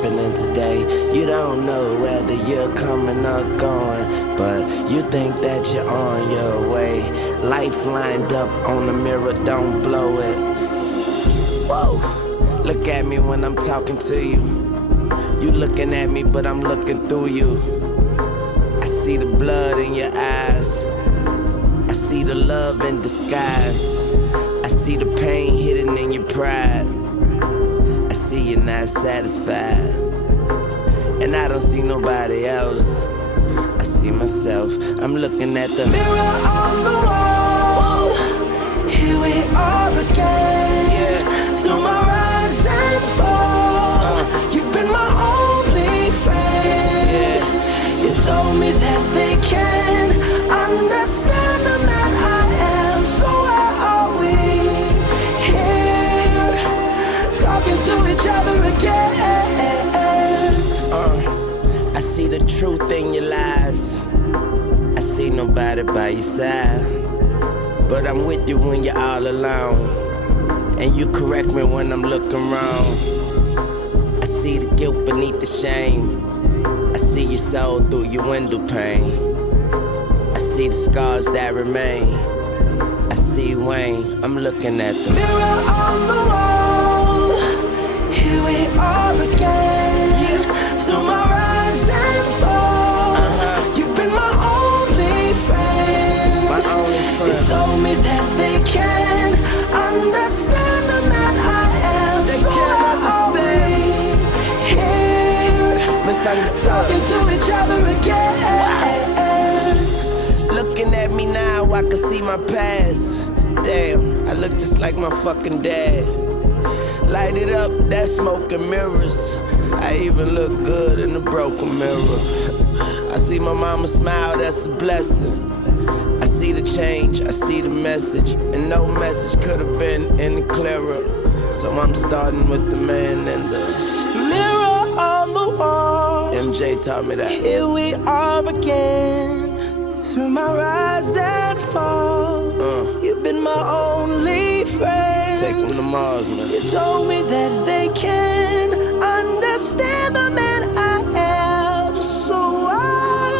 happening today. You don't know whether you're coming or going, but you think that you're on your way. Life lined up on the mirror, don't blow it. Whoa, look at me when I'm talking to you. You looking at me, but I'm looking through you. I see the blood in your eyes. I see the love in disguise. I see the pain hidden in your pride. I see you're not satisfied. And I don't see nobody else. I see myself. I'm looking at the mirror on the wall. Here we are again. Yeah. Through my rise and fall. You've been my only friend. Yeah. You told me that they can understand the man I am. So where are we? Here, talking to each other again. I see the truth in your lies. I see nobody by your side, but I'm with you when you're all alone, and you correct me when I'm looking wrong. I see the guilt beneath the shame. I see your soul through your window pane. I see the scars that remain. I see Wayne, I'm looking at the mirror on the wall. Here we are again. Yeah. Through my rise and fall. You've been my only friend. My only friend. You told me that they can understand the man I am. They so can't understand. Here, talking to each other again. Wow. Looking at me now, I can see my past. Damn, I look just like my fucking dad. Light it up, that smoke and mirrors. I even look good in the broken mirror. I see my mama smile, that's a blessing. I see the change, I see the message, and no message could have been any clearer. So I'm starting with the man and the mirror on the wall. MJ taught me that. Here we are again, through my rise and fall. You've been my only friend. Take them to Mars, man. You told me that they can understand the man I am. So why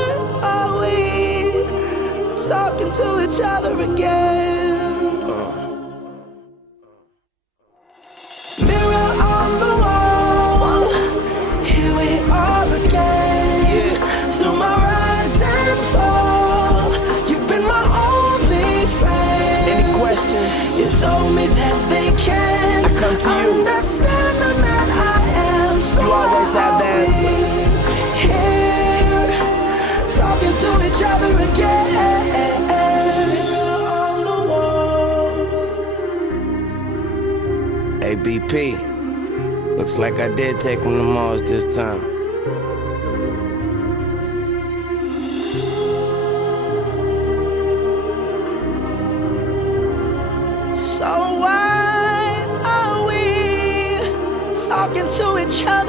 are we talking to each other again? Mirror on the wall. Here we are again. Yeah. Through my rise and fall. You've been my only friend. Any questions? You told me that they can understand the man I am. So you always have the answer. Here, talking to each other again. On the wall. Hey, BP, looks like I did take him to Mars this time. So why are we talking to each other?